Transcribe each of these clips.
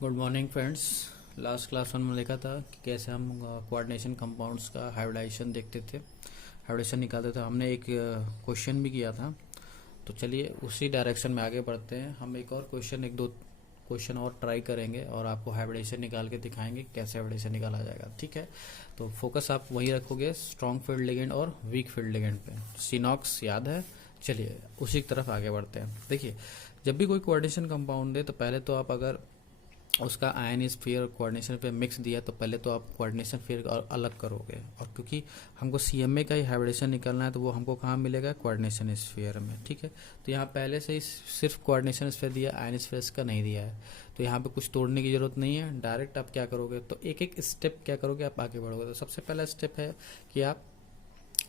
Good morning friends. Last class में देखा था कि कैसे हम कोऑर्डिनेशन कंपाउंड्स का हाइब्रिडाइजेशन देखते थे, हाइब्रिडेशन निकालते थे। हमने एक क्वेश्चन भी किया था, तो चलिए उसी डायरेक्शन में आगे बढ़ते हैं। हम एक और क्वेश्चन, एक दो क्वेश्चन और ट्राई करेंगे और आपको हाइब्रिडेशन निकाल के दिखाएंगे कैसे हाइब्रिडेशन निकाला जाएगा। ठीक है, तो फोकस आप वही रखोगे, स्ट्रॉन्ग फील्ड लिगेंड और वीक फील्ड लिगेंड पे। सिनॉक्स याद है? चलिए उसी की तरफ आगे बढ़ते हैं। देखिए, जब भी कोई कोऑर्डिनेशन कंपाउंड दे तो पहले तो आप अगर उसका आयन स्फीयर कोऑर्डिनेशन पे मिक्स दिया तो पहले तो आप कोऑर्डिनेशन फिर अलग करोगे, और क्योंकि हमको सीएमए का ही हाइब्रिडेशन निकालना है तो वो हमको कहाँ मिलेगा? कोऑर्डिनेशन स्फीयर में। ठीक है, तो यहाँ पहले से ही सिर्फ कोऑर्डिनेशन स्फीयर दिया, आयन स्फीयर का नहीं दिया है, तो यहाँ पे कुछ तोड़ने की जरूरत नहीं है। डायरेक्ट आप क्या करोगे, तो एक एक स्टेप क्या करोगे, आप आगे बढ़ोगे। तो सबसे पहला स्टेप है कि आप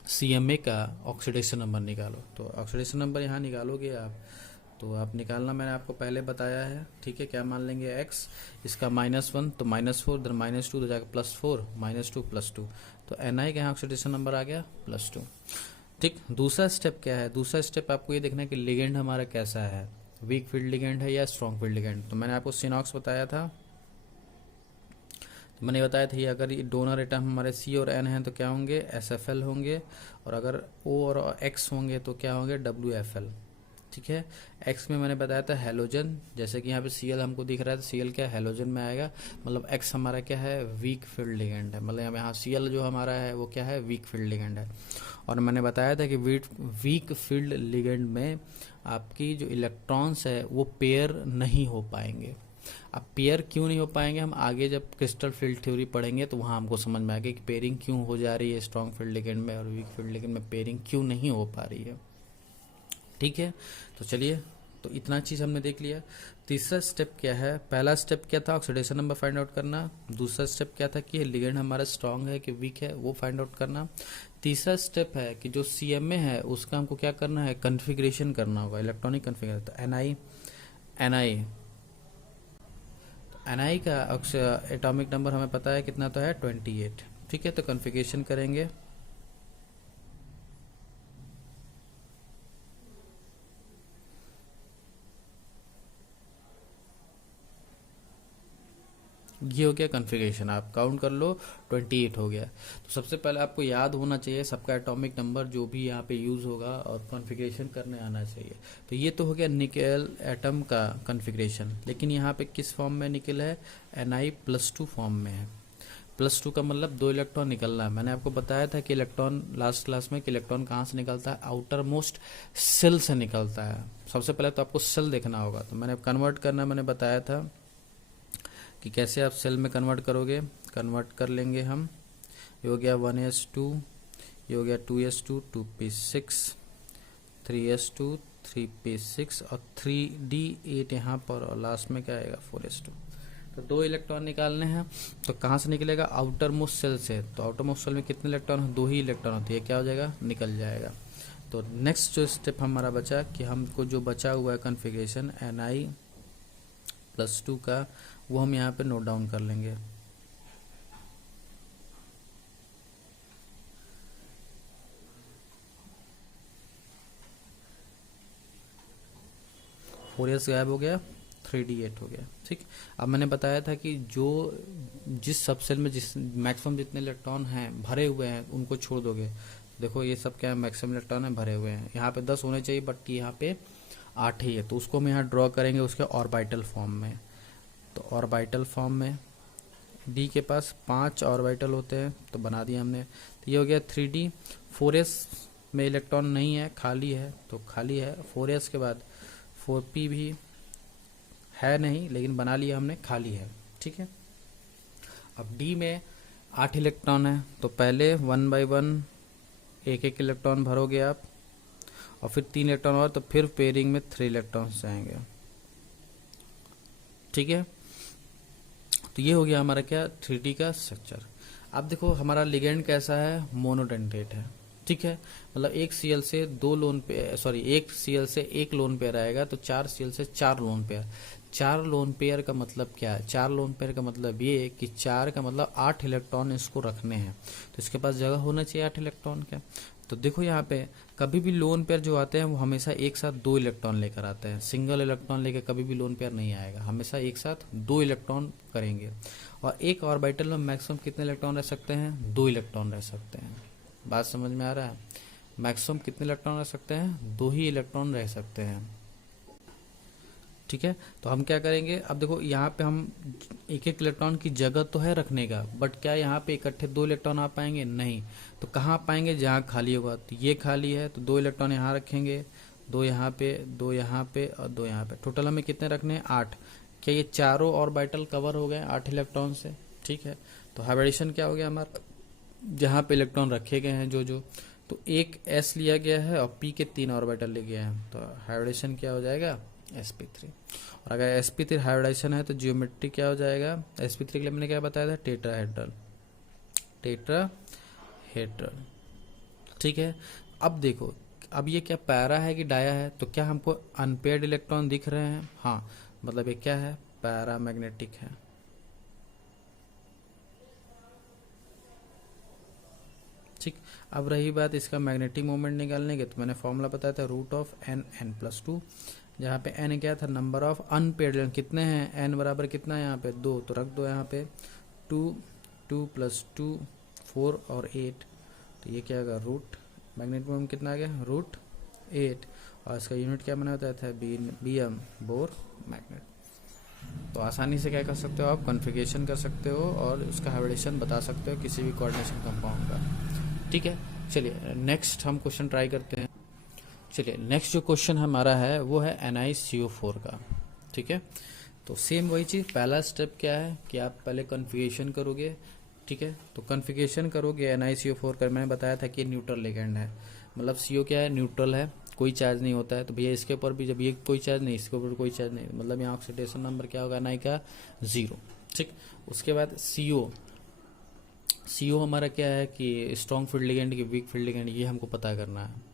सीएमए का ऑक्सीडेशन नंबर निकालो। तो ऑक्सीडेशन नंबर यहाँ निकालोगे आप, तो आप निकालना मैंने आपको पहले बताया है। ठीक है, क्या मान लेंगे? x, इसका -1 तो -4, इधर -2 तो जाकर +4, -2 +2, तो ni का यहाँ ऑक्सीडेशन नंबर आ गया +2। ठीक, दूसरा स्टेप क्या है? दूसरा स्टेप आपको ये देखना है कि लिगेंड हमारा कैसा है, वीक फील्ड लिगेंड है या स्ट्रॉन्ग फील्ड लिगेंड। तो मैंने आपको सिनॉक्स बताया था, तो मैंने बताया था अगर ये डोनर एटम हमारे C और N हैं तो क्या होंगे? SFL होंगे, और अगर O और X होंगे तो क्या होंगे? WFL। ठीक है, एक्स में मैंने बताया था हेलोजन, जैसे कि यहाँ पे Cl हमको दिख रहा है तो Cl क्या हेलोजन में आएगा, मतलब एक्स हमारा क्या है? वीक फील्ड लिगेंड है, मतलब यहाँ Cl जो हमारा है वो क्या है? वीक फील्ड लिगेंड है। और मैंने बताया था कि वीक फील्ड लिगेंड में आपकी जो इलेक्ट्रॉन्स है वो पेयर नहीं हो पाएंगे। अब पेयर क्यों नहीं हो पाएंगे, हम आगे जब क्रिस्टल फील्ड थ्योरी पढ़ेंगे तो वहाँ हमको समझ में आएगा कि पेयरिंग क्यों हो जा रही है स्ट्रॉन्ग फील्ड लिगेंड में और वीक फील्ड लिगेंड में पेयरिंग क्यों नहीं हो पा रही है। ठीक है, तो चलिए, तो इतना चीज़ हमने देख लिया। तीसरा स्टेप क्या है? पहला स्टेप क्या था? ऑक्सीडेशन नंबर फाइंड आउट करना। दूसरा स्टेप क्या था कि लिगेंड हमारा स्ट्रांग है कि वीक है, वो फाइंड आउट करना। तीसरा स्टेप है कि जो सीएमए है उसका हमको क्या करना है? कन्फिग्रेशन करना होगा, इलेक्ट्रॉनिक कन्फिग्रेशन। तो एनआई का एटॉमिक नंबर हमें पता है कितना, तो है 28। ठीक है, तो कन्फिग्रेशन करेंगे। ये हो गया कन्फिग्रेशन, आप काउंट कर लो, 28 हो गया। तो सबसे पहले आपको याद होना चाहिए सबका एटॉमिक नंबर जो भी यहाँ पे यूज़ होगा, और कॉन्फ़िगरेशन करने आना चाहिए। तो ये तो हो गया निकेल एटम का कॉन्फ़िगरेशन, लेकिन यहाँ पे किस फॉर्म में निकल है? Ni+2 फॉर्म में है। +2 का मतलब 2 इलेक्ट्रॉन निकलना है। मैंने आपको बताया था कि इलेक्ट्रॉन लास्ट क्लास में कि इलेक्ट्रॉन कहाँ से निकलता है? आउटर मोस्ट सेल से निकलता है। सबसे पहले तो आपको सेल देखना होगा, तो मैंने कन्वर्ट करना मैंने बताया था कि कैसे आप सेल में कन्वर्ट करोगे। कन्वर्ट कर लेंगे हम, ये हो गया 1s2, ये हो गया 2s2 2p6, 3s2 3p6 और 3d8 यहाँ पर, और लास्ट में क्या आएगा? 4s2। तो 2 इलेक्ट्रॉन निकालने हैं, तो कहाँ से निकलेगा? आउटर मोस्ट सेल से। तो आउटर मोस्ट सेल में कितने इलेक्ट्रॉन हैं? 2 ही इलेक्ट्रॉन होती है, क्या हो जाएगा? निकल जाएगा। तो नेक्स्ट जो स्टेप हमारा बचा कि हमको जो बचा हुआ है कन्फिग्रेशन Ni+2 का, वो हम यहाँ पे नोट डाउन कर लेंगे। फोर एस गायब हो गया, 3d8 हो गया। ठीक, अब मैंने बताया था कि जो जिस सब सेल में जिस मैक्सिमम जितने इलेक्ट्रॉन हैं भरे हुए हैं उनको छोड़ दोगे। देखो ये सब क्या है? मैक्सिमम इलेक्ट्रॉन है भरे हुए हैं। यहाँ पे 10 होने चाहिए, बट यहाँ पे 8 ही है, तो उसको हम यहाँ ड्रॉ करेंगे उसके ऑर्बिटल फॉर्म में। तो ऑर्बिटल फॉर्म में डी के पास 5 ऑर्बिटल होते हैं, तो बना दिया हमने। तो ये हो गया 3d। 4s में इलेक्ट्रॉन नहीं है, खाली है, तो खाली है। 4s के बाद 4p भी है नहीं, लेकिन बना लिया हमने, खाली है। ठीक है, अब डी में 8 इलेक्ट्रॉन है, तो पहले 1 बाई 1 एक एक इलेक्ट्रॉन भरोगे आप, और फिर 3 इलेक्ट्रॉन और, तो फिर पेयरिंग में 3 इलेक्ट्रॉन्स जाएंगे। ठीक है, तो ये हो गया हमारा क्या? 3D का स्ट्रक्चर। अब देखो हमारा लिगेंड कैसा है? मोनोडेंटेट है। ठीक है, मतलब एक Cl से 2 लोन पेयर, सॉरी एक Cl से 1 लोन पेयर आएगा, तो 4 Cl से 4 लोन पेयर। 4 लोन पेयर का मतलब क्या है? 4 लोन पेयर का मतलब ये कि 4 का मतलब 8 इलेक्ट्रॉन इसको रखने हैं, तो इसके पास जगह होना चाहिए 8 इलेक्ट्रॉन का। तो देखो यहाँ पे कभी भी लोन पेयर जो आते हैं वो हमेशा एक साथ 2 इलेक्ट्रॉन लेकर आते हैं, सिंगल इलेक्ट्रॉन लेकर कभी भी लोन पेयर नहीं आएगा, हमेशा एक साथ 2 इलेक्ट्रॉन करेंगे। और एक ऑर्बिटल में मैक्सिमम कितने इलेक्ट्रॉन रह सकते हैं? 2 इलेक्ट्रॉन रह सकते हैं। बात समझ में आ रहा है? मैक्सिमम कितने इलेक्ट्रॉन रह सकते हैं? 2 ही इलेक्ट्रॉन रह सकते हैं। ठीक है, तो हम क्या करेंगे, अब देखो यहाँ पे हम एक एक इलेक्ट्रॉन की जगह तो है रखने का, बट क्या यहाँ पे इकट्ठे 2 इलेक्ट्रॉन आ पाएंगे? नहीं। तो कहाँ पाएंगे? जहाँ खाली होगा। तो ये खाली है तो 2 इलेक्ट्रॉन यहाँ रखेंगे, 2 यहाँ पे, 2 यहाँ पे और 2 यहाँ पे। टोटल हमें कितने रखने हैं? 8। क्या ये चारों ऑर्बिटल कवर हो गए 8 इलेक्ट्रॉन से? ठीक है, तो हाइब्रिडेशन क्या हो गया हमारा, जहाँ पे इलेक्ट्रॉन रखे गए हैं जो तो एक s लिया गया है और p के 3 ऑर्बिटल ले गया है, तो हाइब्रिडेशन क्या हो जाएगा? sp3। और अगर sp3 हाइब्रिडेशन है तो जियोमेट्री क्या हो जाएगा? sp3 के लिए मैंने क्या बताया था? Tetrahedral, tetrahedral. ठीक है, अब देखो, अब ये क्या पैरा है कि डाया है? तो क्या हमको अनपेयर्ड इलेक्ट्रॉन दिख रहे हैं? हाँ, मतलब ये क्या है? पैरामैग्नेटिक है। ठीक, अब रही बात इसका मैग्नेटिक मोमेंट निकालने के, तो मैंने फॉर्मूला बताया था √n(n+2), जहाँ पे n क्या था? Number of unpaired. कितने हैं? n बराबर कितना है यहाँ पे? 2, तो रख दो यहाँ पे 2, 2 + 2 4 और 8, तो ये क्या होगा? रूट मैग्नेटिक मोमेंट कितना आ गया? √8। और इसका यूनिट क्या बना होता था? bm, bore magnet. तो आसानी से क्या कर सकते हो आप? कॉन्फ़िगरेशन कर सकते हो और उसका हाइब्रिडेशन बता सकते हो किसी भी कोऑर्डिनेशन कंपाउंड का। ठीक है, चलिए नेक्स्ट हम क्वेश्चन ट्राई करते हैं। चलिए नेक्स्ट जो क्वेश्चन हमारा है वो है NiCO4 का। ठीक है, तो सेम वही चीज़, पहला स्टेप क्या है कि आप पहले कॉन्फ़िगरेशन करोगे। ठीक है, तो कॉन्फ़िगरेशन करोगे NiCO4 का। मैंने बताया था कि न्यूट्रल लिगेंड है, मतलब CO क्या है? न्यूट्रल है, कोई चार्ज नहीं होता है। तो भैया इसके ऊपर भी जब ये कोई चार्ज नहीं, इसके ऊपर कोई चार्ज नहीं, मतलब यहाँ ऑक्सीडेशन नंबर क्या होगा Ni का? 0। ठीक, उसके बाद CO हमारा क्या है कि स्ट्रॉन्ग फील्ड लिगेंड की वीक फील्ड लिगेंड, ये हमको पता करना है।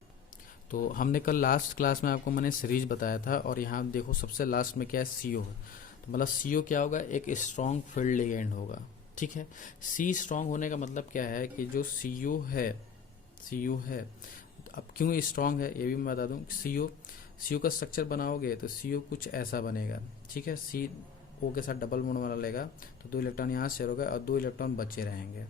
तो हमने कल लास्ट क्लास में आपको मैंने सीरीज बताया था, और यहाँ देखो सबसे लास्ट में क्या है? CO है। तो मतलब CO क्या होगा? एक स्ट्रॉन्ग फील्ड लिगेंड होगा। ठीक है, C स्ट्रॉन्ग होने का मतलब क्या है कि जो CO है, अब क्यों स्ट्रॉन्ग है ये भी मैं बता दूं। CO का स्ट्रक्चर बनाओगे तो CO कुछ ऐसा बनेगा। ठीक है, C O के साथ डबल बॉन्ड बना लेगा, तो 2 इलेक्ट्रॉन यहाँ शेयर होगा और 2 इलेक्ट्रॉन बचे रहेंगे।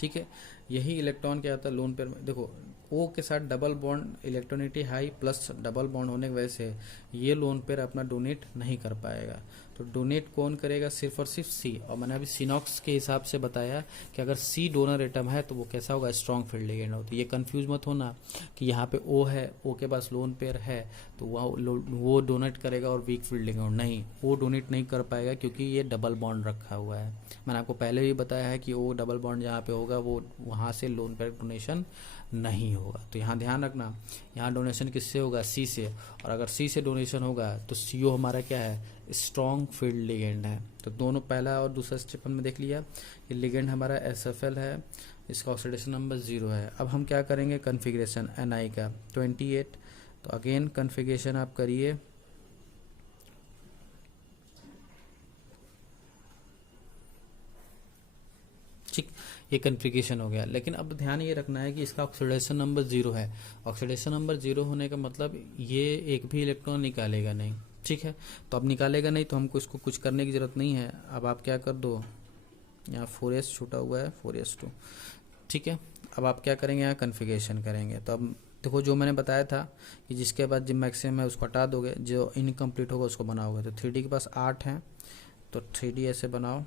ठीक है, यही इलेक्ट्रॉन क्या होता है लोन पेयर में? देखो O के साथ डबल बॉन्ड, इलेक्ट्रॉनिटी हाई प्लस डबल बॉन्ड होने की वजह से ये लोन पेयर अपना डोनेट नहीं कर पाएगा। तो डोनेट कौन करेगा? सिर्फ और सिर्फ C। और मैंने अभी सिनॉक्स के हिसाब से बताया कि अगर C डोनर एटम है तो वो कैसा होगा? स्ट्रॉन्ग फील्ड लिगेंड होती है। ये कंफ्यूज मत होना कि यहाँ पे O है, O के पास लोन पेयर है तो वो डोनेट करेगा और वीक फील्ड लिगेंड नहीं, वो डोनेट नहीं कर पाएगा क्योंकि ये डबल बॉन्ड रखा हुआ है। मैंने आपको पहले भी बताया है कि वो डबल बॉन्ड जहाँ पे होगा वो वहाँ से लोन पेयर डोनेशन नहीं होगा। तो यहाँ ध्यान रखना, यहाँ डोनेशन किससे होगा? C से। और अगर C से डोनेशन होगा तो CO हमारा क्या है? स्ट्रॉन्ग फील्ड लिगेंड है। तो दोनों पहला और दूसरा स्टेप हमने देख लिया। ये लिगेंड हमारा SFL है, इसका ऑक्सीडेशन नंबर 0 है। अब हम क्या करेंगे? कॉन्फ़िगरेशन Ni का 28। तो अगेन कॉन्फ़िगरेशन आप करिए। ठीक, ये कॉन्फ़िगरेशन हो गया। लेकिन अब ध्यान ये रखना है कि इसका ऑक्सीडेशन नंबर 0 है। ऑक्सीडेशन नंबर 0 होने का मतलब ये एक भी इलेक्ट्रॉन निकालेगा नहीं। ठीक है, तो अब निकालेगा नहीं तो हमको इसको कुछ करने की ज़रूरत नहीं है। अब आप क्या कर दो, यहाँ 4s छूटा हुआ है, 4s2। ठीक है, अब आप क्या करेंगे? यहाँ कॉन्फ़िगरेशन करेंगे। तो अब देखो जो मैंने बताया था कि जिसके बाद जो मैक्सिमम है उसको हटा दोगे, जो इनकम्प्लीट होगा उसको बनाओगे। तो 3D के पास 8 है तो 3D ऐसे बनाओ।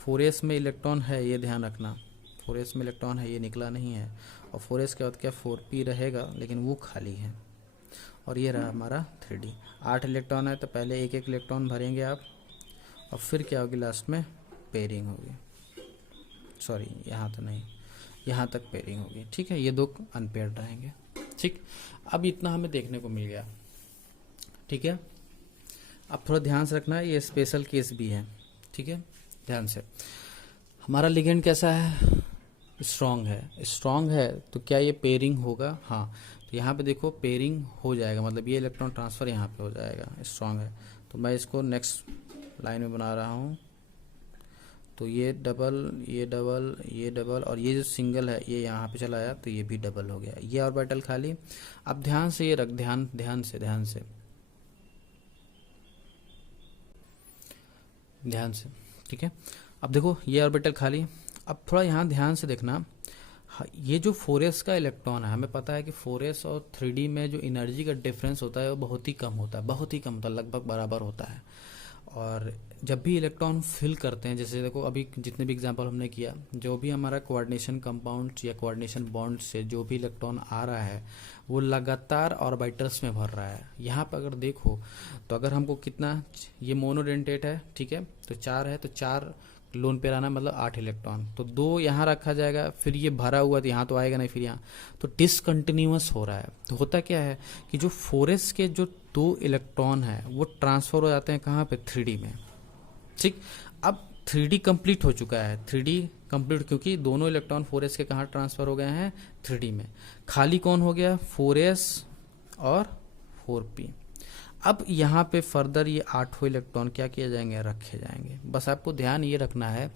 4s में इलेक्ट्रॉन है, ये ध्यान रखना, 4s में इलेक्ट्रॉन है, ये निकला नहीं है। और 4s के बाद क्या? 4p रहेगा, लेकिन वो खाली है। और ये रहा हमारा 3D। 8 इलेक्ट्रॉन है तो पहले एक एक इलेक्ट्रॉन भरेंगे आप, और फिर क्या होगी? लास्ट में पेयरिंग होगी। सॉरी, यहाँ तो नहीं, यहाँ तक पेयरिंग होगी। ठीक है, ये 2 अनपेयर्ड रहेंगे। ठीक, अब इतना हमें देखने को मिल गया। ठीक है, अब थोड़ा ध्यान से रखना, ये स्पेशल केस भी है। ठीक है, ध्यान से। हमारा लिगेंड कैसा है? स्ट्रॉन्ग है। स्ट्रॉन्ग है तो क्या ये पेयरिंग होगा? हाँ, तो यहाँ पे देखो पेयरिंग हो जाएगा, मतलब ये इलेक्ट्रॉन ट्रांसफ़र यहाँ पे हो जाएगा। स्ट्रॉन्ग है तो मैं इसको नेक्स्ट लाइन में बना रहा हूँ। तो ये डबल, ये डबल, ये डबल, और ये जो सिंगल है ये यहाँ पे चला आया तो ये भी डबल हो गया, ये ऑर्बिटल खाली। अब ध्यान से ये रख, ध्यान ध्यान से ध्यान से ध्यान से, ठीक है। अब देखो ये ऑर्बिटल खाली। अब थोड़ा यहाँ ध्यान से देखना, ये जो 4s का इलेक्ट्रॉन है, हमें पता है कि 4s और 3d में जो एनर्जी का डिफरेंस होता है वो बहुत ही कम होता है, बहुत ही कम होता है, लगभग बराबर होता है। और जब भी इलेक्ट्रॉन फिल करते हैं, जैसे देखो अभी जितने भी एग्जांपल हमने किया, जो भी हमारा कोऑर्डिनेशन कंपाउंड या कोऑर्डिनेशन बॉन्ड से जो भी इलेक्ट्रॉन आ रहा है वो लगातार ऑर्बिटल्स में भर रहा है। यहाँ पर अगर देखो तो अगर हमको कितना, ये मोनोडेंटेट है, ठीक है, तो 4 है, तो 4 लोन पेयर आना मतलब 8 इलेक्ट्रॉन, तो 2 यहाँ रखा जाएगा, फिर ये भरा हुआ तो यहाँ तो आएगा नहीं, फिर यहाँ तो डिसकंटिन्यूअस हो रहा है। तो होता क्या है कि जो 4s के जो 2 इलेक्ट्रॉन है वो ट्रांसफर हो जाते हैं कहाँ पे, 3d में, ठीक। अब 3d कंप्लीट हो चुका है, 3d कंप्लीट, क्योंकि दोनों इलेक्ट्रॉन 4s के कहाँ ट्रांसफर हो गए हैं, 3d में। खाली कौन हो गया, 4s और 4p। अब यहाँ पे फर्दर ये 8 इलेक्ट्रॉन क्या किए जाएंगे, रखे जाएंगे। बस आपको ध्यान ये रखना है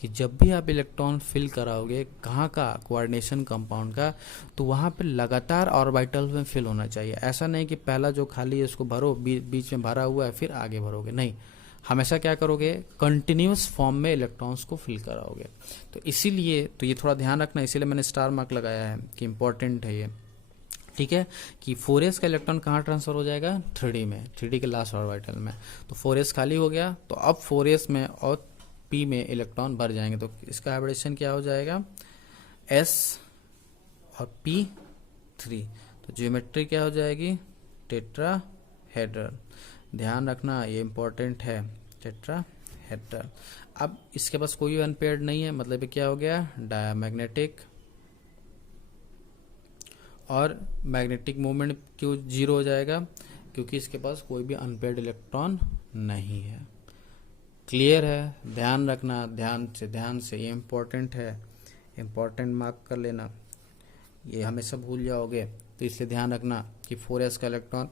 कि जब भी आप इलेक्ट्रॉन फिल कराओगे कहाँ का, कोऑर्डिनेशन कंपाउंड का, तो वहाँ पे लगातार ऑर्बिटल में फिल होना चाहिए। ऐसा नहीं कि पहला जो खाली है उसको भरो, बीच में भरा हुआ है फिर आगे भरोगे, नहीं, हमेशा क्या करोगे, कंटिन्यूस फॉर्म में इलेक्ट्रॉन्स को फिल कराओगे। तो इसीलिए तो ये थोड़ा ध्यान रखना, इसीलिए मैंने स्टार मार्क लगाया है कि इंपॉर्टेंट है ये, ठीक है, कि 4s का इलेक्ट्रॉन कहाँ ट्रांसफर हो जाएगा, 3d में, 3d के लास्ट ऑर्बिटल में। तो 4s खाली हो गया, तो अब 4s में और p में इलेक्ट्रॉन भर जाएंगे, तो इसका हाइब्रिडेशन क्या हो जाएगा, s और p3, तो ज्योमेट्री क्या हो जाएगी, टेट्राहेड्रल। ध्यान रखना ये इंपॉर्टेंट है, टेट्राहेड्रल। अब इसके पास कोई अनपेयर्ड नहीं है, मतलब ये क्या हो गया, डायमैग्नेटिक, और मैग्नेटिक मोमेंट क्यों 0 हो जाएगा, क्योंकि इसके पास कोई भी अनपेयर्ड इलेक्ट्रॉन नहीं है। क्लियर है, ध्यान रखना, ध्यान से ये इम्पोर्टेंट है, इम्पोर्टेंट मार्क कर लेना, ये हमेशा भूल जाओगे, तो इसलिए ध्यान रखना कि 4s का इलेक्ट्रॉन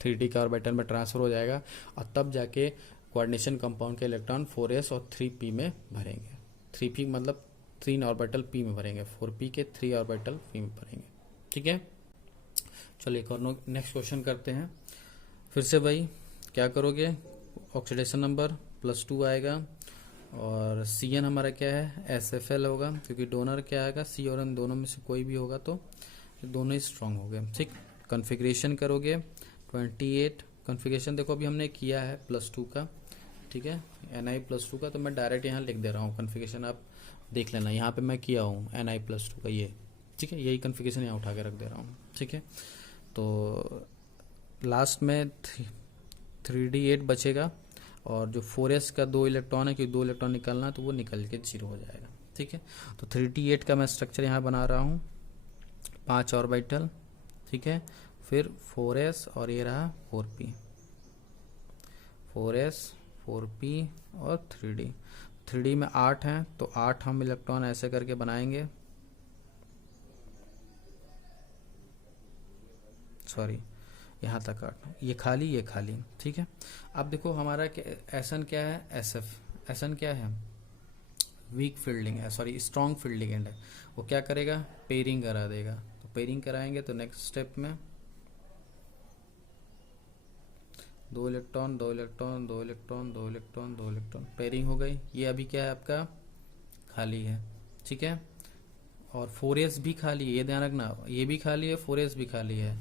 3d का ऑर्बिटल में ट्रांसफर हो जाएगा, और तब जाके कोऑर्डिनेशन कंपाउंड के इलेक्ट्रॉन 4s और 3p में भरेंगे। 3p मतलब 3 ऑर्बिटल p में भरेंगे, 4p के 3 ऑर्बिटल p में भरेंगे, ठीक है। चलिए एक और नेक्स्ट क्वेश्चन करते हैं। फिर से भाई क्या करोगे, ऑक्सीडेशन नंबर +2 आएगा, और Cn हमारा क्या है, SFL होगा, क्योंकि डोनर क्या आएगा, C और N दोनों में से कोई भी होगा, तो दोनों ही स्ट्रांग हो गए, ठीक। कॉन्फ़िगरेशन करोगे 28, कॉन्फ़िगरेशन देखो अभी हमने किया है +2 का, ठीक है, Ni+2 का, तो मैं डायरेक्ट यहाँ लिख दे रहा हूँ, कॉन्फ़िगरेशन आप देख लेना, यहाँ पे मैं किया हूँ Ni+2 का ये, ठीक है, यही कॉन्फ़िगरेशन यहाँ उठा के रख दे रहा हूँ, ठीक है। तो लास्ट में 3d8 बचेगा, और जो 4s का 2 इलेक्ट्रॉन है, क्योंकि 2 इलेक्ट्रॉन निकलना है तो वो निकल के 0 हो जाएगा, ठीक है। तो 3d8 का मैं स्ट्रक्चर यहाँ बना रहा हूँ, 5 ऑर्बिटल, ठीक है, फिर 4s और ये रहा 4p, 4s 4p और 3d में 8 हैं, तो 8 हम इलेक्ट्रॉन ऐसे करके बनाएंगे, सॉरी यहाँ तक 8, ये खाली, ठीक है। अब देखो हमारा एसन क्या है, एसन क्या है, वीक फील्डिंग है, सॉरी स्ट्रॉन्ग फील्डिंग है, वो क्या करेगा, पेयरिंग करा देगा। तो पेयरिंग कराएंगे तो नेक्स्ट स्टेप में 2 electron 2 electron 2 electron 2 electron 2 electron, pairing हो गई। ये अभी क्या है आपका, खाली है, ठीक है। और 4s भी खाली है, ये ध्यान रखना, ये भी खाली है, 4s भी खाली है,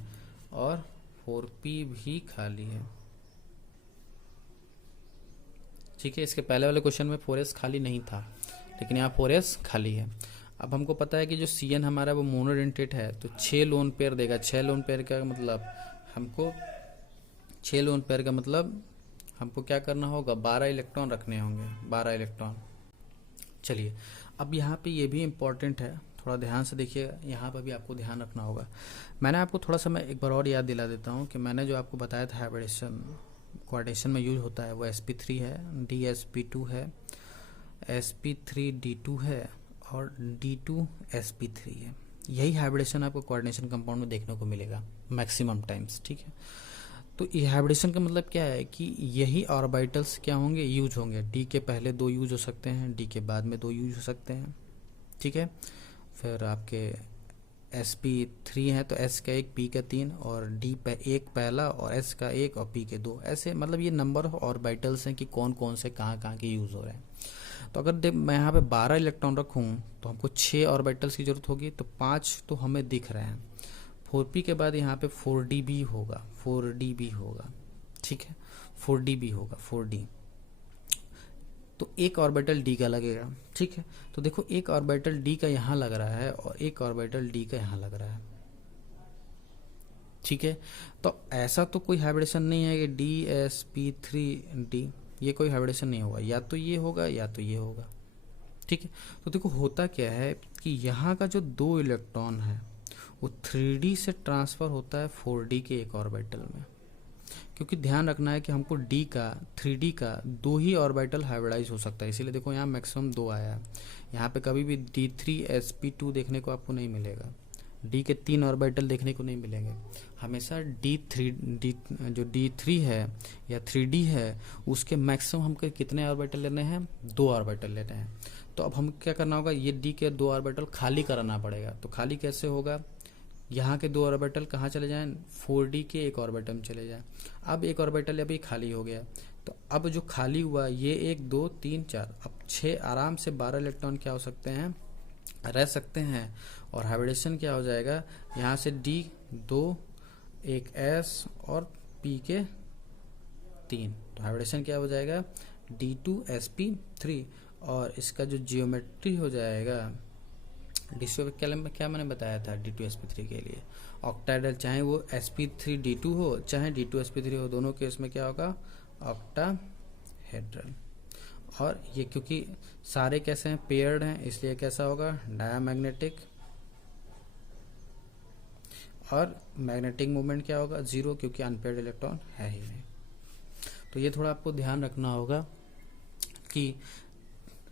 और 4p भी खाली है, ठीक है। इसके पहले वाले क्वेश्चन में 4s खाली नहीं था, लेकिन यहाँ 4s खाली है। अब हमको पता है कि जो Cn हमारा वो मोनोडेंटेट है, तो 6 लोन पेयर देगा। 6 लोन पेयर का मतलब हमको 6 लोन पेयर का मतलब हमको क्या करना होगा, 12 इलेक्ट्रॉन रखने होंगे, 12 इलेक्ट्रॉन। चलिए अब यहाँ पे ये भी इम्पोर्टेंट है, थोड़ा ध्यान से देखिए, यहाँ पर भी आपको ध्यान रखना होगा। मैंने आपको थोड़ा सा मैं एक बार और याद दिला देता हूँ कि मैंने जो आपको बताया था हाइब्रिडेशन कोऑर्डिनेशन में यूज होता है, वो sp3 है, dsp2 है, sp3d2 है, और d2sp3 है। यही हाइब्रिडेशन आपको कोऑर्डिनेशन कंपाउंड में देखने को मिलेगा मैक्सिमम टाइम्स, ठीक है। तो ये हाइब्रिडेशन का मतलब क्या है कि यही ऑर्बिटल्स क्या होंगे, यूज होंगे। डी के पहले 2 यूज हो सकते हैं, डी के बाद में 2 यूज हो सकते हैं, ठीक है। फिर आपके sp3 है तो s का 1 p का 3 और d पे 1 पहला और s का 1 और p के 2, ऐसे मतलब ये नंबर ऑफ ऑर्बिटल्स हैं कि कौन कौन से कहाँ के यूज़ हो रहे हैं। तो अगर मैं यहाँ पे 12 इलेक्ट्रॉन रखूँ तो हमको 6 ऑर्बिटल्स की ज़रूरत होगी, तो 5 तो हमें दिख रहे हैं। 4p के बाद यहाँ पे 4d भी होगा, 4d भी होगा, ठीक है, 4d भी होगा, 4d। तो एक ऑर्बिटल d का लगेगा, ठीक है। तो देखो एक ऑर्बिटल d का यहाँ लग रहा है और एक ऑर्बिटल d का यहाँ लग रहा है, ठीक है। तो ऐसा तो कोई हाइब्रिडेशन नहीं है कि dsp3d, ये कोई हाइब्रिडेशन नहीं होगा, या तो ये होगा या तो ये होगा, ठीक है। तो देखो होता क्या है कि यहाँ का जो 2 इलेक्ट्रॉन है वो 3d से ट्रांसफ़र होता है 4d के एक ऑर्बिटल में, क्योंकि ध्यान रखना है कि हमको d का 3d का 2 ही ऑर्बिटल हाइब्रिडाइज हो सकता है, इसीलिए देखो यहाँ मैक्सिमम 2 आया है। यहाँ पे कभी भी d3sp2 देखने को आपको नहीं मिलेगा, d के 3 ऑर्बिटल देखने को नहीं मिलेंगे। हमेशा d3 है या 3d है उसके मैक्सिमम हमको कितने ऑर्बिटल लेने हैं, 2 ऑर्बिटल लेने हैं। तो अब हम क्या करना होगा, ये d के 2 ऑर्बिटल खाली कराना पड़ेगा। तो खाली कैसे होगा, यहाँ के 2 ऑर्बिटल कहाँ चले जाएं, 4d के एक ऑर्बिटल में चले जाएं। अब एक ऑर्बिटल अभी खाली हो गया, तो अब जो खाली हुआ ये 1 2 3 4, अब 6 आराम से 12 इलेक्ट्रॉन क्या हो सकते हैं, रह सकते हैं। और हाइब्रिडेशन क्या हो जाएगा, यहाँ से d 2 एक s और p के 3, तो हाइब्रिडेशन क्या हो जाएगा d2sp3। और इसका जो जियोमेट्री हो जाएगा क्या मैंने बताया था d2sp3 के लिए ऑक्टाहेड्रल, चाहे वो sp3d2 हो चाहे d2sp3 हो, दोनों केस में क्या होगा ऑक्टाहेड्रल। और ये क्योंकि सारे कैसे हैं, पेयर्ड हैं, इसलिए कैसा होगा डायमैग्नेटिक, और मैग्नेटिक मोमेंट क्या होगा 0, क्योंकि अनपेयर्ड इलेक्ट्रॉन है ही नहीं। तो ये थोड़ा आपको ध्यान रखना होगा कि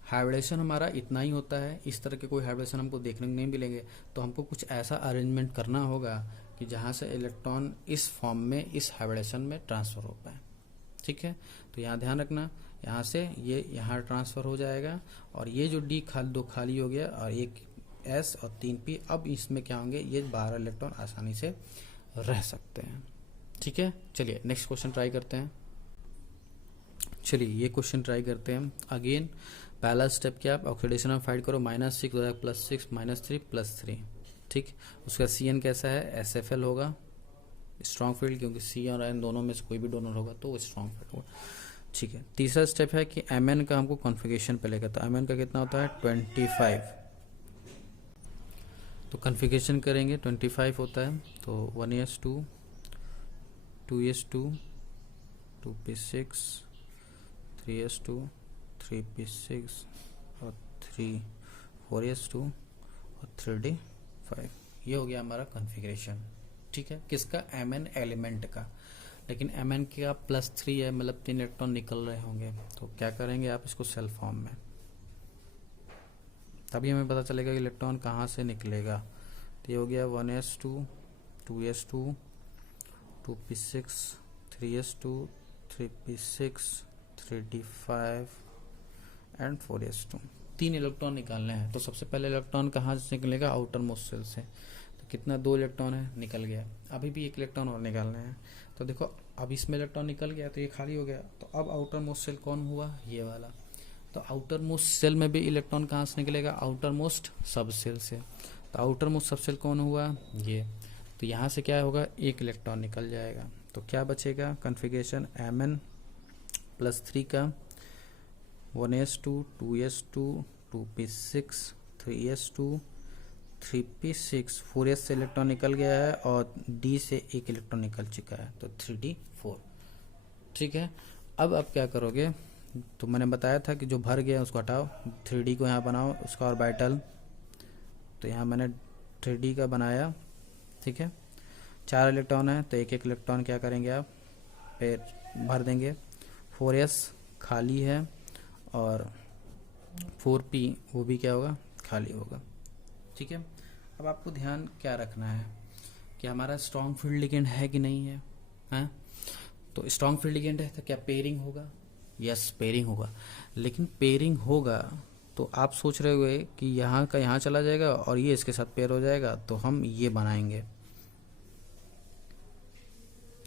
हाइब्रिडेशन हमारा इतना ही होता है, इस तरह के कोई हाइब्रिडेशन हमको देखने को नहीं मिलेंगे। तो हमको कुछ ऐसा अरेंजमेंट करना होगा कि जहाँ से इलेक्ट्रॉन इस फॉर्म में इस हाइब्रिडेशन में ट्रांसफ़र हो पाए, ठीक है। तो यहाँ ध्यान रखना, यहाँ से ये यहाँ ट्रांसफ़र हो जाएगा और ये जो d 2 खाली हो गया और एक s और 3 p, अब इसमें क्या होंगे, ये 12 इलेक्ट्रॉन आसानी से रह सकते हैं, ठीक है। चलिए नेक्स्ट क्वेश्चन ट्राई करते हैं। चलिए ये क्वेश्चन ट्राई करते हैं। अगेन पहला स्टेप क्या, ऑक्सीडेशन में फाइंड करो, -6 हो जाएगा +6 -3 +3, ठीक। उसका Cn कैसा है, SFL होगा, स्ट्रॉन्ग फील्ड, क्योंकि C और N दोनों में से कोई भी डोनर होगा तो वो स्ट्रॉन्ग फील्ड होगा, ठीक है। तीसरा स्टेप है कि Mn का हमको कॉन्फ़िगरेशन पे लेगा, तो Mn का कितना होता है 25, तो कॉन्फ़िगरेशन करेंगे 25 होता है, तो 1s2 2s2 2p6 3s2 3p6 और 4s2 और 3d5, ये हो गया हमारा कॉन्फ़िगरेशन, ठीक है। किसका, Mn एलिमेंट का। लेकिन Mn का +3 है, मतलब 3 इलेक्ट्रॉन निकल रहे होंगे, तो क्या करेंगे आप इसको सेल फॉर्म में, तभी हमें पता चलेगा कि इलेक्ट्रॉन कहाँ से निकलेगा। तो ये हो गया 1s2 2s2 2p6 3s2 3p6 3d5 and 4s2, 3 electron निकालने हैं। तो सबसे पहले इलेक्ट्रॉन कहाँ से निकलेगा, आउटर मोस्ट सेल से। तो कितना, 2 इलेक्ट्रॉन है, निकल गया। अभी भी 1 इलेक्ट्रॉन और निकालने हैं। तो देखो अब इसमें इलेक्ट्रॉन निकल गया तो ये खाली हो गया, तो अब आउटर मोस्ट सेल कौन हुआ, ये वाला। तो आउटर मोस्ट सेल में भी इलेक्ट्रॉन कहाँ से निकलेगा, आउटर मोस्ट सब सेल से। तो आउटर मोस्ट सब सेल कौन हुआ, ये। तो यहाँ से क्या होगा, 1 इलेक्ट्रॉन निकल जाएगा। तो क्या बचेगा, कॉन्फ़िगरेशन Mn +3 का 1s2 2s2 2p6 3s2 3p6 4s से इलेक्ट्रॉन निकल गया है और d से 1 इलेक्ट्रॉन निकल चुका है, तो 3d4, ठीक है। अब आप क्या करोगे, तो मैंने बताया था कि जो भर गया उसको हटाओ, 3d को यहाँ बनाओ, उसका ऑर्बिटल, तो यहाँ मैंने 3d का बनाया, ठीक है। 4 इलेक्ट्रॉन है तो 1 इलेक्ट्रॉन क्या करेंगे आप, फिर भर देंगे। 4s खाली है और 4p वो भी क्या होगा, खाली होगा, ठीक है। अब आपको ध्यान क्या रखना है कि हमारा स्ट्रॉन्ग फील्ड लिगेंड है कि नहीं है, हैं? तो स्ट्रॉन्ग फील्ड लिगेंड है तो क्या पेयरिंग होगा? यस, पेयरिंग होगा। लेकिन पेयरिंग होगा तो आप सोच रहे हुए कि यहाँ का यहाँ चला जाएगा और ये इसके साथ पेयर हो जाएगा, तो हम ये बनाएंगे,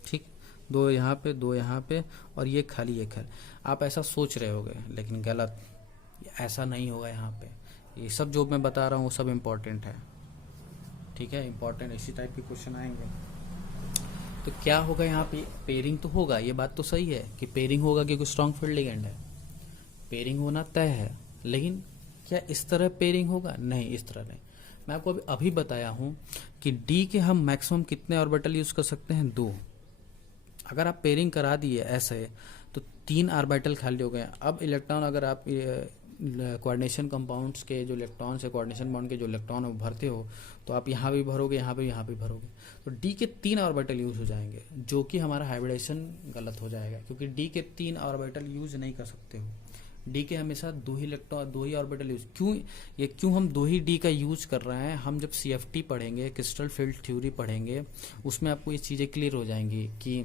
ठीक, दो यहाँ पे, दो यहाँ पे, और ये खाली, ये खाली। आप ऐसा सोच रहे होगे, लेकिन गलत, ऐसा नहीं होगा। यहाँ पे ये सब जो मैं बता रहा हूँ वो सब इम्पोर्टेंट है, ठीक है, इम्पोर्टेंट इसी टाइप के क्वेश्चन आएंगे। तो क्या होगा यहाँ पे? पेयरिंग तो होगा, ये बात तो सही है कि पेयरिंग होगा क्योंकि स्ट्रॉन्ग फील्ड लिगेंड है, पेयरिंग होना तय है। लेकिन क्या इस तरह पेयरिंग होगा? नहीं, इस तरह नहीं। मैं आपको अभी बताया हूँ कि डी के हम मैक्सिमम कितने ऑर्बिटल यूज कर सकते हैं? 2। अगर आप पेयरिंग करा दिए ऐसे तो 3 ऑर्बिटल खाली हो गए। अब इलेक्ट्रॉन, अगर आप कोऑर्डिनेशन कंपाउंड्स के जो इलेक्ट्रॉन्स है, कोऑर्डिनेशन बॉन्ड के जो इलेक्ट्रॉन है वो भरते हो, तो आप यहाँ भी भरोगे, यहाँ भी भरोगे, तो डी के 3 ऑर्बिटल यूज हो जाएंगे, जो कि हमारा हाइब्रिडेशन गलत हो जाएगा, क्योंकि डी के 3 ऑर्बिटल यूज नहीं कर सकते हो। डी के हमेशा 2 ही इलेक्ट्रॉन, 2 ही ऑर्बिटल यूज। क्यों हम 2 ही डी का यूज कर रहे हैं? हम जब CFT पढ़ेंगे, क्रिस्टल फील्ड थ्योरी पढ़ेंगे, उसमें आपको ये चीज़ें क्लियर हो जाएंगी कि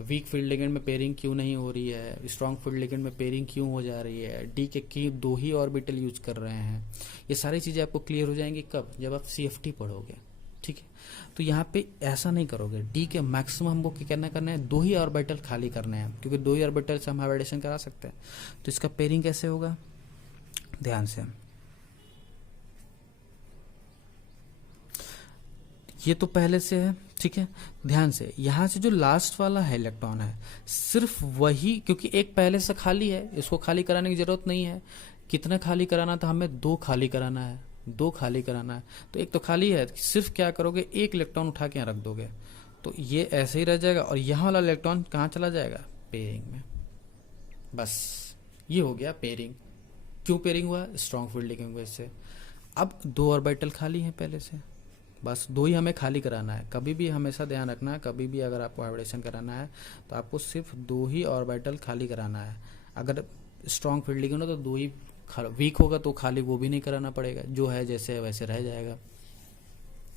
वीक फील्ड लिगेंड में पेयरिंग क्यों नहीं हो रही है, स्ट्रॉन्ग फील्ड लिगेंड में पेयरिंग क्यों हो जा रही है, डी के 2 ही ऑर्बिटल यूज कर रहे हैं। ये सारी चीज़ें आपको क्लियर हो जाएंगी कब? जब आप CFT पढ़ोगे, ठीक है। तो यहाँ पे ऐसा नहीं करोगे, डी के मैक्सिमम हमको क्या करना है? 2 ही ऑर्बिटल खाली करने हैं, क्योंकि 2 ही ऑर्बिटल से हम हाइब्रिडेशन करा सकते हैं। तो इसका पेयरिंग कैसे होगा? ध्यान से, ये तो पहले से है, ठीक है, ध्यान से। यहाँ से जो लास्ट वाला है इलेक्ट्रॉन है, सिर्फ वही, क्योंकि एक पहले से खाली है, इसको खाली कराने की जरूरत नहीं है। कितना खाली कराना था हमें? 2 खाली कराना है, 2 खाली कराना है। तो एक तो खाली है, सिर्फ क्या करोगे? एक इलेक्ट्रॉन उठा के यहाँ रख दोगे, तो ये ऐसे ही रह जाएगा, और यहाँ वाला इलेक्ट्रॉन कहाँ चला जाएगा? पेयरिंग में। बस ये हो गया पेयरिंग। क्यों पेयरिंग हुआ? स्ट्रॉन्ग फील्ड लिगेंड वजह से। अब 2 ऑर्बिटल खाली है पहले से, बस 2 ही हमें खाली कराना है। कभी भी हमेशा ध्यान रखना है, कभी भी अगर आपको हाइब्रिडेशन कराना है तो आपको सिर्फ 2 ही ऑर्बिटल खाली कराना है। अगर स्ट्रॉन्ग फील्ड लिगेंड हो तो 2 ही, वीक होगा तो खाली वो भी नहीं कराना पड़ेगा, जो है जैसे है वैसे रह जाएगा,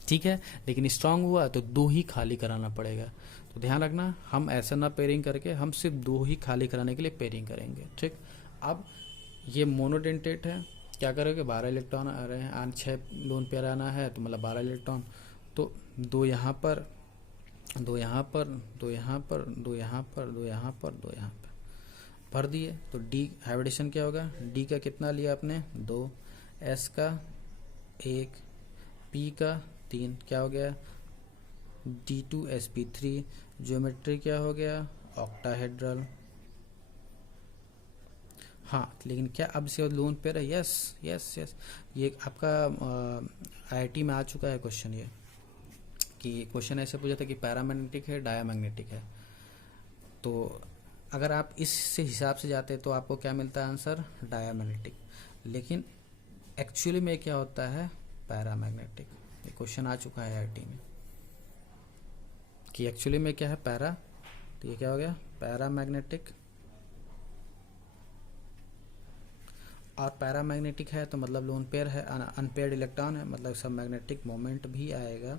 ठीक है। लेकिन स्ट्रांग हुआ तो 2 ही खाली कराना पड़ेगा। तो ध्यान रखना, हम ऐसा ना पेयरिंग करके, हम सिर्फ 2 ही खाली कराने के लिए पेयरिंग करेंगे, ठीक। अब ये मोनोडेंटेट है, क्या करोगे? 12 इलेक्ट्रॉन आ रहे हैं, 6 लोन पेयर आना है, तो मतलब 12 इलेक्ट्रॉन, तो 2 यहाँ पर, 2 यहाँ पर, 2 यहाँ पर, 2 यहाँ पर, 2 यहाँ पर, 2 यहाँ पर भर दिए। तो डी हाइब्रिडेशन क्या होगा? डी का कितना लिया आपने? 2, एस का 1, पी का 3, क्या हो गया? D2sp3। ज्योमेट्री क्या हो गया? ऑक्टाहेड्रल। हाँ, लेकिन क्या अब से लोन पेयर है? यस यस यस, ये आपका IIT में आ चुका है क्वेश्चन, ये कि क्वेश्चन ऐसे पूछा था कि पैरामैग्नेटिक है, डायामैग्नेटिक है। तो अगर आप इस से हिसाब से जाते तो आपको क्या मिलता है आंसर? डायामैग्नेटिक। लेकिन एक्चुअली में क्या होता है? पैरामैग्नेटिक। ये क्वेश्चन आ चुका है IIT में कि एक्चुअली में क्या है? पैरा। तो ये क्या हो गया? पैरामैग्नेटिक। और पैरामैग्नेटिक है तो मतलब लोन पेयर है, अनपेयर्ड इलेक्ट्रॉन है, मतलब सब मैग्नेटिक मोमेंट भी आएगा।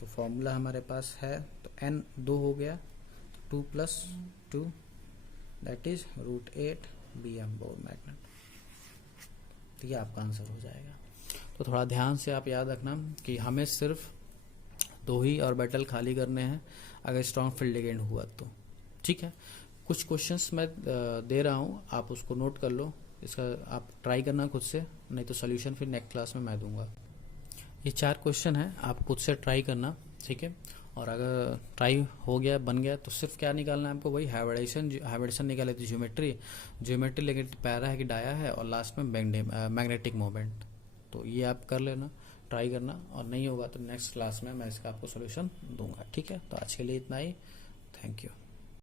तो फॉर्मूला हमारे पास है, तो N 2 हो गया, 2 + 2 that is √8 Bm bore magnet. तो ये आपका आंसर हो जाएगा। तो थोड़ा ध्यान से आप याद रखना कि हमें सिर्फ 2 ही ऑर्बिटल खाली करने हैं अगर स्ट्रॉन्ग फील्ड लिगेंड हुआ तो, ठीक है। कुछ क्वेश्चंस मैं दे रहा हूँ, आप उसको नोट कर लो, इसका आप ट्राई करना खुद से, नहीं तो सोल्यूशन फिर नेक्स्ट क्लास में मैं दूंगा। ये 4 क्वेश्चन है, आप खुद से ट्राई करना, ठीक है। और अगर ट्राई हो गया, बन गया, तो सिर्फ क्या निकालना है आपको? वही हाइब्रिडेशन निकाले थे, ज्योमेट्री लेकिन पैरा है कि डाया है, और लास्ट में मैग्नेटिक मोमेंट। तो ये आप कर लेना, ट्राई करना, और नहीं होगा तो नेक्स्ट क्लास में मैं इसका आपको सोल्यूशन दूंगा, ठीक है। तो आज के लिए इतना ही, थैंक यू।